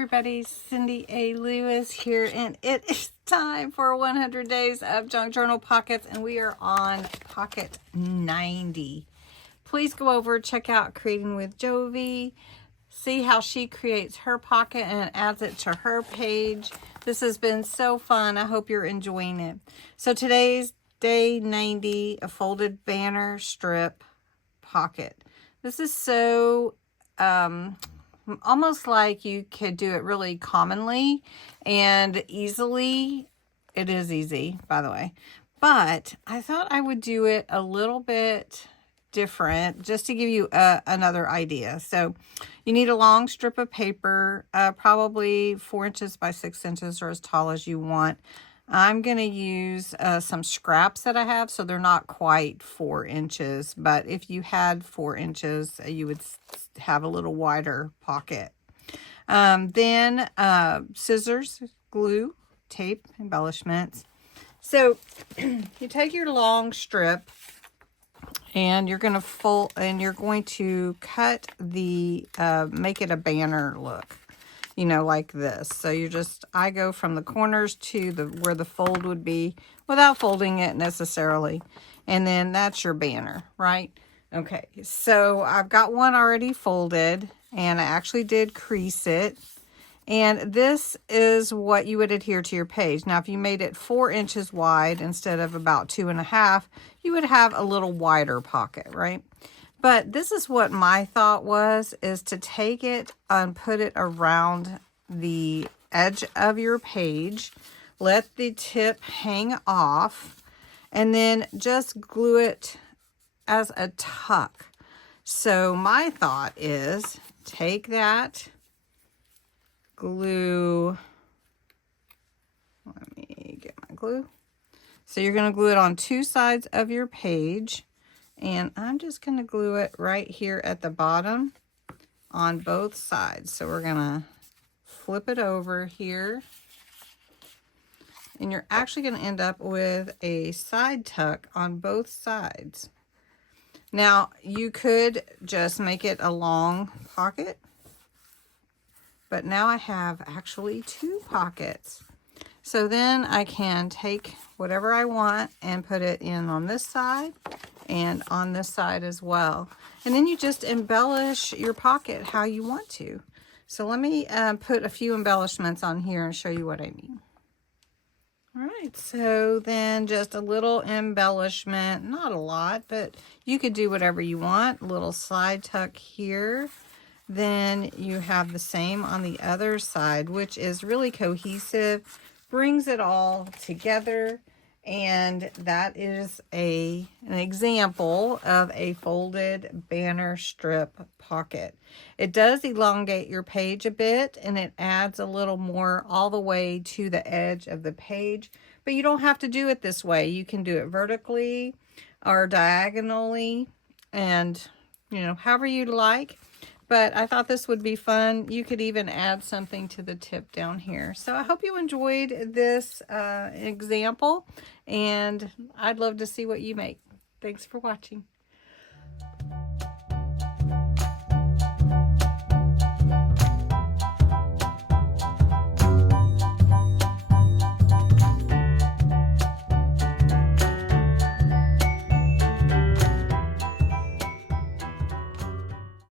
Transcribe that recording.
everybody, Cindy A. Lewis here, and it is time for 100 days of junk journal pockets, and we are on pocket 90. Please go over, check out Creating with Jovi, see how she creates her pocket and adds it to her page. This has been so fun. I hope you're enjoying it. So today's day 90, a folded banner strip pocket. This is so almost like you could do it really commonly and easily. It is easy, by the way, but I thought I would do it a little bit different just to give you another idea. So you need a long strip of paper, probably 4 inches by 6 inches or as tall as you want. I'm going to use some scraps that I have, so they're not quite 4 inches, but if you had 4 inches, you would have a little wider pocket. Then scissors, glue, tape, embellishments. So you take your long strip and you're going to fold, and you're going to cut the, make it a banner look. You know, like this. So you're just, I go from the corners to where the fold would be without folding it necessarily. And then that's your banner, right? Okay, so I've got one already folded and I actually did crease it. And this is what you would adhere to your page. Now, if you made it 4 inches wide instead of about 2.5, you would have a little wider pocket, right? But this is what my thought was, is to take it and put it around the edge of your page, let the tip hang off, and then just glue it as a tuck. So my thought is take that, glue, let me get my glue. So you're going to glue it on 2 sides of your page. And I'm just going to glue it right here at the bottom on both sides. So we're going to flip it over here. And you're actually going to end up with a side tuck on both sides. Now, you could just make it a long pocket. But now I have actually 2 pockets. So then I can take whatever I want and put it in on this side and on this side as well. And then you just embellish your pocket how you want to. So let me put a few embellishments on here and show you what I mean. All right, so then just a little embellishment, not a lot, but you could do whatever you want. A little side tuck here. Then you have the same on the other side, which is really cohesive, brings it all together. And that is an example of a folded banner strip pocket. It does elongate your page a bit, and it adds a little more all the way to the edge of the page. But you don't have to do it this way. You can do it vertically or diagonally, and you know, however you'd like. But I thought this would be fun. You could even add something to the tip down here. So I hope you enjoyed this example, and I'd love to see what you make. Thanks for watching.